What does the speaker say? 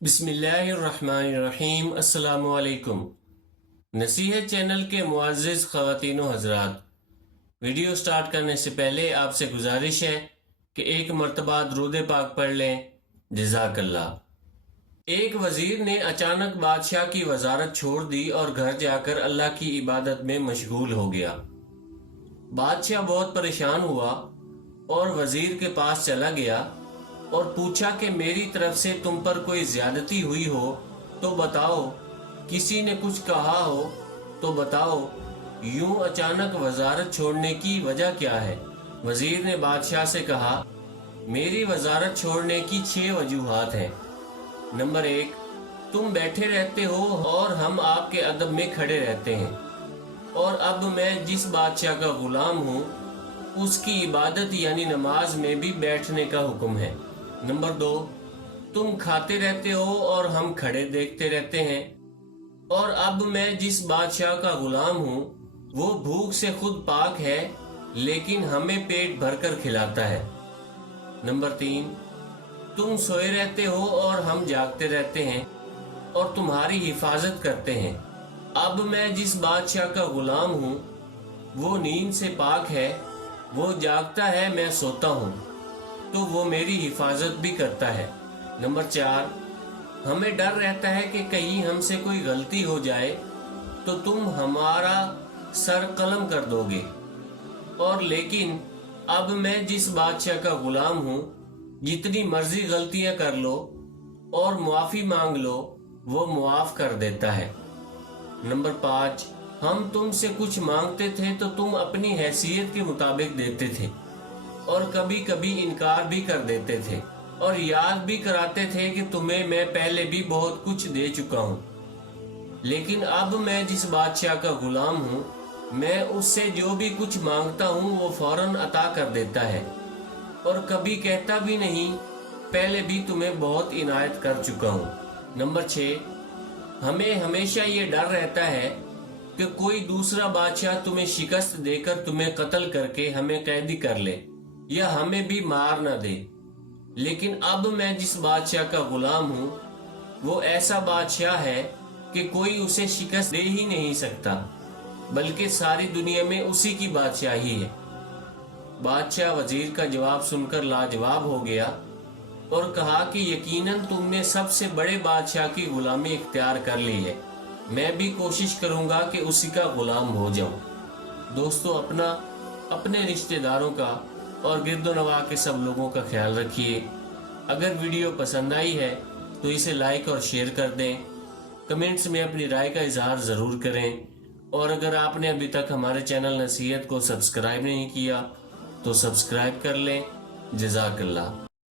बिस्मिल्लाहिर्रहमानिर्रहीम। अस्सलाम वालेकुम। नसीहत चैनल के मुअज़्ज़िज़ ख़वातीन व हज़रात, वीडियो स्टार्ट करने से पहले आपसे गुजारिश है कि एक मरतबा दुरूद पाक पढ़ लें। जज़ाकल्लाह। एक वज़ीर ने अचानक बादशाह की वज़ारत छोड़ दी और घर जाकर अल्लाह की इबादत में मशगूल हो गया। बादशाह बहुत परेशान हुआ और वज़ीर के पास चला गया और पूछा कि मेरी तरफ से तुम पर कोई ज्यादती हुई हो तो बताओ, किसी ने कुछ कहा हो तो बताओ, यूं अचानक वजारत छोड़ने की वजह क्या है? वजीर ने बादशाह से कहा, मेरी वजारत छोड़ने की 6 वजूहात हैं। नंबर 1, तुम बैठे रहते हो और हम आपके अदब में खड़े रहते हैं, और अब मैं जिस बादशाह का गुलाम हूँ उसकी इबादत यानी नमाज में भी बैठने का हुक्म है। नंबर 2, तुम खाते रहते हो और हम खड़े देखते रहते हैं, और अब मैं जिस बादशाह का गुलाम हूँ वो भूख से खुद पाक है लेकिन हमें पेट भरकर खिलाता है। नंबर 3, तुम सोए रहते हो और हम जागते रहते हैं और तुम्हारी हिफाजत करते हैं। अब मैं जिस बादशाह का गुलाम हूँ वो नींद से पाक है, वो जागता है, मैं सोता हूँ, तो वो मेरी हिफाजत भी करता है। नंबर 4, हमें डर रहता है कि कहीं हमसे कोई गलती हो जाए तो तुम हमारा सर कलम कर दोगे, और लेकिन अब मैं जिस बादशाह का गुलाम हूँ जितनी मर्जी गलतियां कर लो और मुआफी मांग लो वो मुआफ कर देता है। नंबर 5, हम तुमसे कुछ मांगते थे तो तुम अपनी हैसियत के मुताबिक देते थे और कभी कभी इनकार भी कर देते थे और याद भी कराते थे कि तुम्हें मैं पहले भी बहुत कुछ दे चुका हूँ। लेकिन अब मैं जिस बादशाह का गुलाम हूँ मैं उससे जो भी कुछ मांगता हूँ वो फौरन अता कर देता है और कभी कहता भी नहीं, पहले भी तुम्हें बहुत इनायत कर चुका हूँ। नंबर 6, हमें हमेशा ये डर रहता है कि कोई दूसरा बादशाह तुम्हें शिकस्त देकर तुम्हें कत्ल करके हमें कैदी कर ले या हमें भी मार न दे। लेकिन अब मैं जिस बादशाह का गुलाम हूँ वो ऐसा बादशाह है कि कोई उसे शिकस्त दे ही नहीं सकता, बल्कि सारी दुनिया में उसी की बादशाही है। बादशाह वजीर का जवाब सुनकर लाजवाब हो गया और कहा कि यकीनन तुमने सबसे बड़े बादशाह की गुलामी इख्तियार कर ली है। मैं भी कोशिश करूंगा कि उसी का गुलाम हो जाऊं। दोस्तों, अपने रिश्तेदारों का और गिरदोनवा के सब लोगों का ख्याल रखिए। अगर वीडियो पसंद आई है तो इसे लाइक और शेयर कर दें। कमेंट्स में अपनी राय का इजहार ज़रूर करें, और अगर आपने अभी तक हमारे चैनल नसीहत को सब्सक्राइब नहीं किया तो सब्सक्राइब कर लें। जज़ाकल्लाह।